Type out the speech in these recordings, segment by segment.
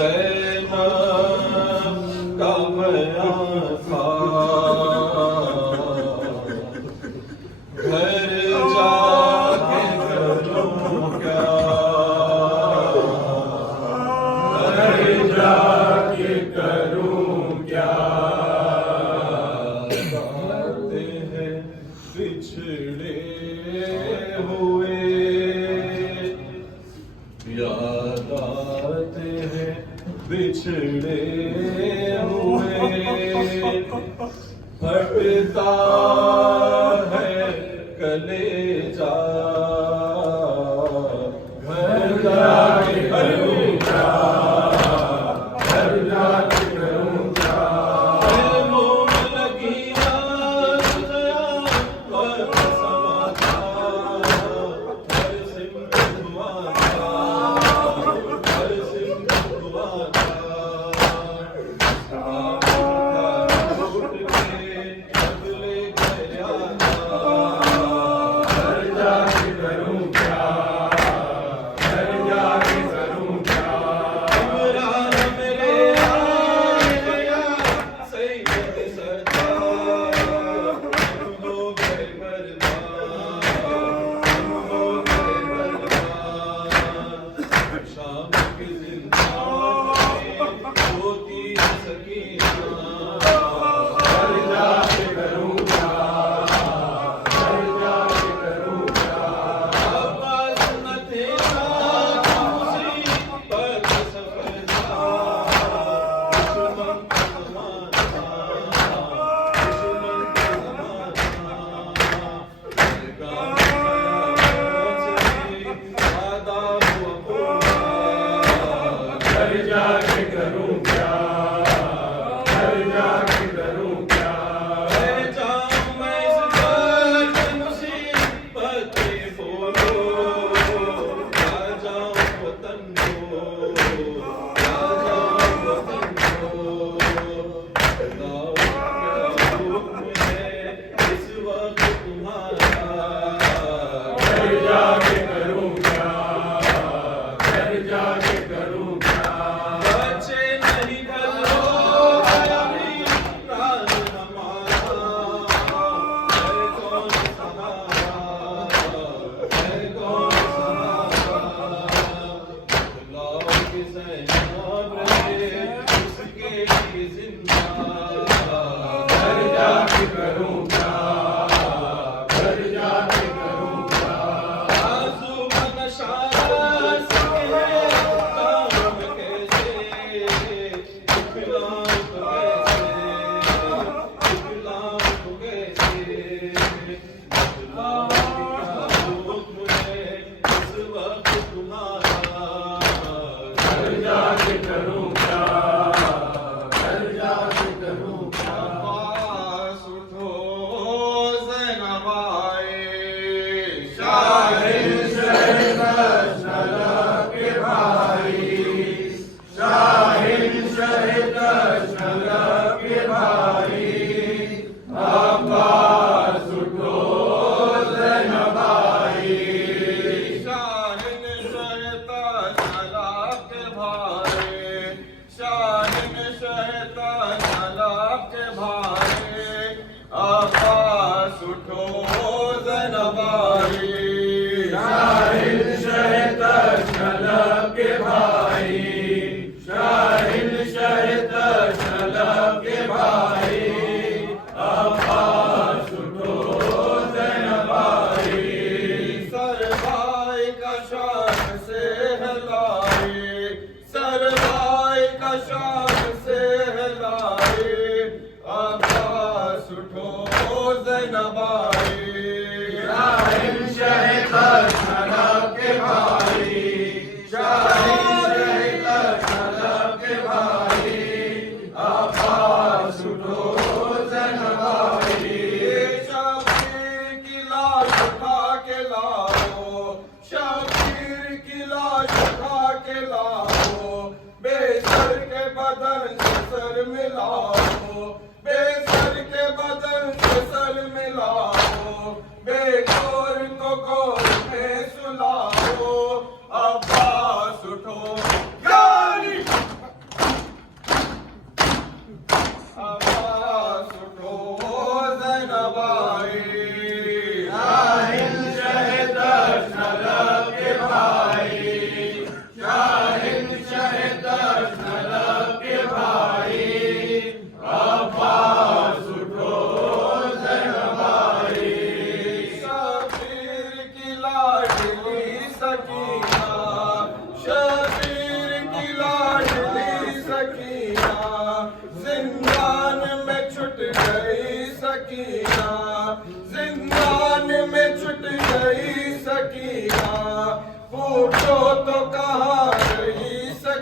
ज़ैनब का बयां था, घर जाके करूं क्या, घर जाके करूं क्या, बातें हैं बिछड़े हुए, याद आते हैं बिछड़े हुए, फटता है कलेजा, घर जाके करूं क्या, घर जाके करूं क्या, मुंह में लगी आग गया वक्त समा था, हर सिमट हुआ था, हर सिमट हुआ था, उठ के जब ले गया था, घर जाके करूं क्या, घर जाके करूं क्या, इमरान मेरे आ गया सैयद सरदार, तुम हो गए बर्बाद, तुम हो गए बर्बाद, शाम की जिंदगी होती सकीना, घर जाके करूं क्या, घर जाके करूं क्या, आवाज़ न देना मुसीबत सफर था, दुश्मन का ज़माना, दुश्मन का ज़माना, काम से वादा हुआ पूरा, घर जाके करूं क्या, घर जाके करूं क्या, रह जाऊं मैं इस दर्द मुसीबत में बोलो, आ जाऊं वतन को, आ जाऊं वतन को, बताओ क्या हुक्म है इस वक्त तुम्हारा, घर जाके करूं क्या, घर जाके करूं क्या, बच्चे नहीं घर हो गया भी प्राण हमारा, है कौन सहारा, है कौन सहारा, बुलाओ कि ज़ैनब रहे उसके लिए जिंदा, घर जाके करूं क्या, घर जाके करूं क्या, आज़ू का नशा सके काम कैसे, दिखलाऊं तो कैसे, दिखलाऊं तो कैसे, बतलाओ कि क्या हुक्म है इस वक्त तुम्हारा, घर जाके करूं क्या, घर जाके करूं क्या, पास उठो ज़ैनब आए, शाहिद शहद शलक के भाई, शाहिद शहद शलक के भाई, अब्बास उठो ज़ैनब आई, शाहिद शहद शलक के भाई, शाहिद शहद शलक के भाई, अब्बास उठो ज़ैनब आई, शाहिद शहद शलक के भाई, शाहिद शहद शलक के भाई, अब्बास उठो ज़ैनब आई, सर भाई का शान से हिलाए, सर भाई का शान से हिलाए, अब्बास उठो ज़ैनब आई, शाहिद शहद शलक के भाई, शाहिद शहद शलक के भाई, अब्बास उठो ज़ैनब आई, शबीर की लाश उठा के लाओ, शबीर की लाश उठा के लाओ, बेसर के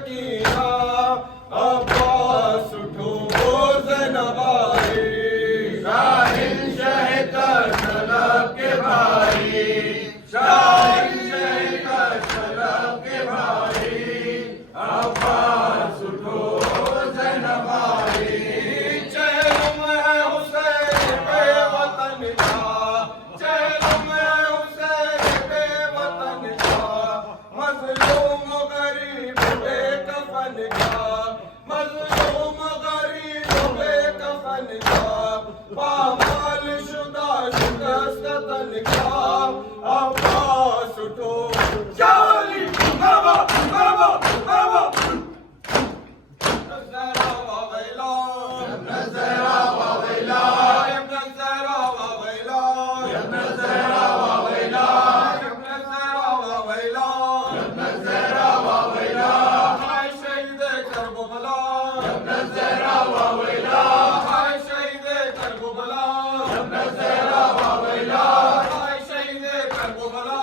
सकीना अब्बास उठो बोझ नवाई शहंशाह करबला के भाई शहंशाह करबला के भाई अब्बास उठो बोझ नवाई चेहरों में है हुसैन बेवतन का चेहरों में है हुसैन बेवतन का मजलूम गरीब बेकफन का मजलूम गरीब बेकफन का पामाल शुदा शिकस्त तन का अब्बास उठो चाली मरवा मरवा मरवा नज़रा वावेला नज़रा वावेला नज़रा वावेला नज़रा वावेला नज़रा वावेला नज़रा वावेला हाय शहीद करबला नज़रा वावेला हाय शहीद करबला नज़रा वावेला हाय शहीद करबला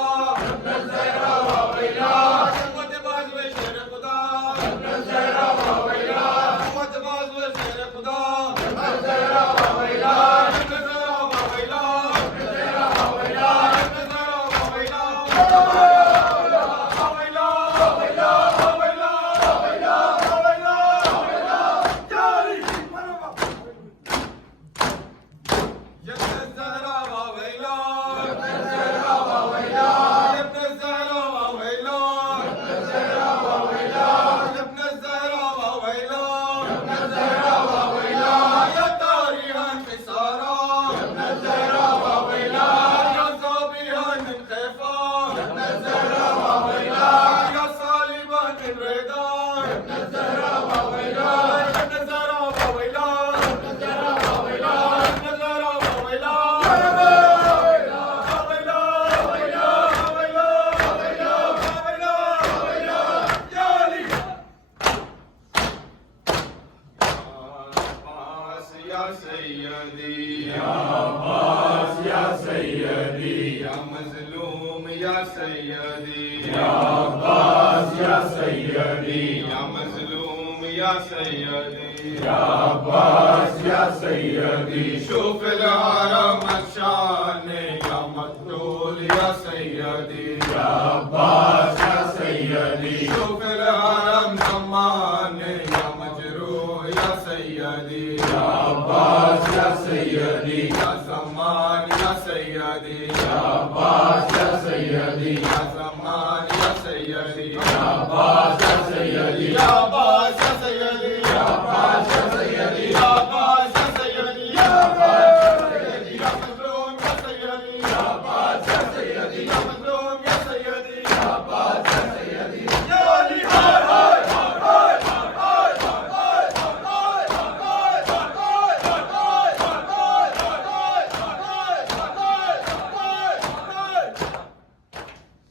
नज़रा वावेला मत बाज़ शेर खुदा नज़रा वावेला मत बाज़ शेर खुदा नज़रा वावेला नज़रा वावेला नज़रा वावेला नज़रा वावेला वावेला वावेला वावेला वावेला वावेला वावेला जारी मरवा नज़रा वावेला नज़रा वावेला नज़रा वावेला नज़रा वावेला नज़रा वावेला नज़रा वावेला या तारीहान सारा नज़रा वावेला या ज़ाबिहान खैफा नज़रा वावेला या सालिबान रेदा नज़रा वावेला नज़रा वावेला नज़रा वावेला नज़रा वावेला वावेला वावेला वावेला वावेला वावेला वावेला जाली अब्बास या सैयदी अब्बास या सैयदी या मजलूम या सैयदी अब्बास या सैयदी या मजलूम या सैयदी अब्बास या सैयदी शुफ الهرم الشان या मकतूल या सैयदी अब्बास